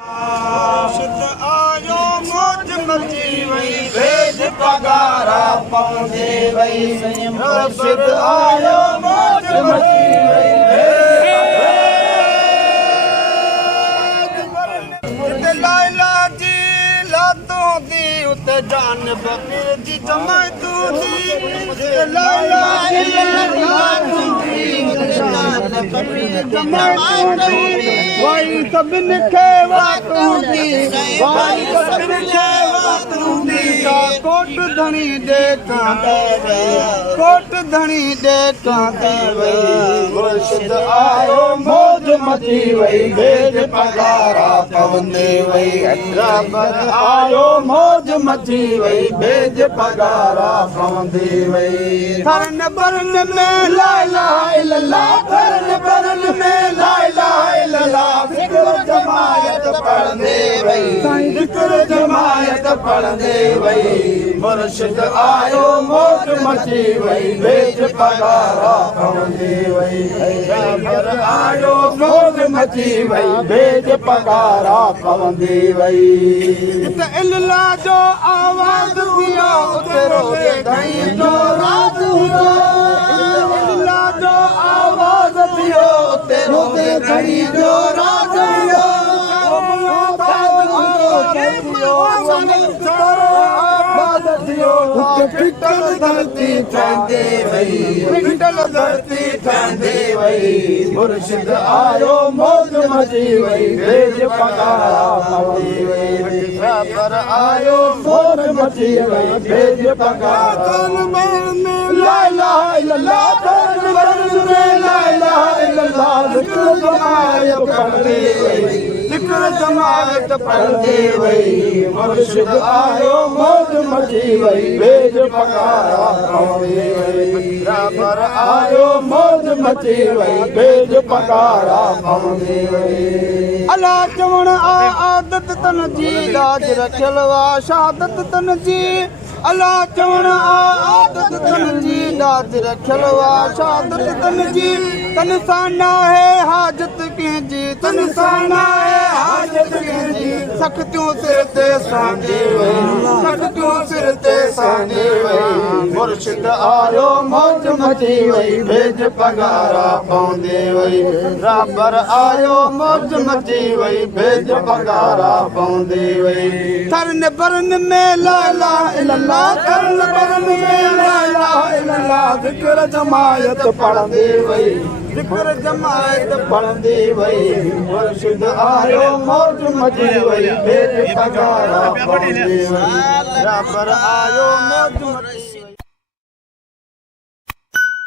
मुर्शिद आयो मौज मची वई भेज पगारा पवंदे वई मुर्शिद आयो मौज मची वई भेज लाइला जी लातों दी उते जान बकीर जी जमाई तू दी लाइला वाई सभिन खे वातूंदी वाई सभिन खे वातूंदी कोट धणी ॾेखां कोट धणी ॾेखां मुर्शिद आयो मौज मची वई भेज पगारा पवंदे वई रबर आयो मौज मची वई भेज पगारा पवंदे वई थरन बरन में ला इलाहा इल्लल्लाह थरन बरन में ला इलाहा इल्लल्लाह ज़िक्र जमायत पढ़ंदे वई ज़िक्र जमायत पढ़ंदे वई मुर्शिद आयो मौज मची वई भेज पगारा पवंदे वई रबर आयो मौज मची वई भेज पगारा पवंदे वई इल्लाह जो आवाज़ दियो उते रोज़े धई जो राज हुजो इल्लाह जो आवाज़ दियो उते रोज़े धई जो राज हुजो पिटल धरती ठहंदे वई पिटल धरती ठहंदे वई मुर्शिद आयो मौज मची वई भेज पगारा पवंदे वई रबर आयो मौज मची वई भेज पगारा ला इलाहा इल्लल्लाह ला इलाहा इल्लल्लाह ज़िक्र जमायत पढ़ंदे वई ज़िक्र जमायत पढ़ंदे वई मुर्शिद आयो मौज मची वई भेज पगारा पवंदे वई रबर आयो मौज मची वई भेज पगारा पवंदे वई अल्लाह चवण आदत तन जी लाज रखियल वा शहादत तन जी अल्लाह चवण आदत तन जी लाज रखियल वा शहादत तन जी तन सां नाहे हाजत कंहिंजी तन सां नाहे हाजत कंहिंजी सख़्तियूं सिर ते सांझे वई सख़्तियूं सिर ते सांझे वई मुर्शिद आयो मौज मची वई भेज पगारा पवंदे वई रबर आयो मौज मची वई भेज पगारा पवंदे वई थरन बरन में ला इलाहा इल्लल्लाह थरन बरन में ला इलाहा इल्लल्लाह ज़िक्र जमायत पढ़ंदे वई ज़िक्र जमायत पढ़ंदे वई मुर्शिद आयो मौज मची वई भेज पगारा पवंदे वई रबर आयो मौज मची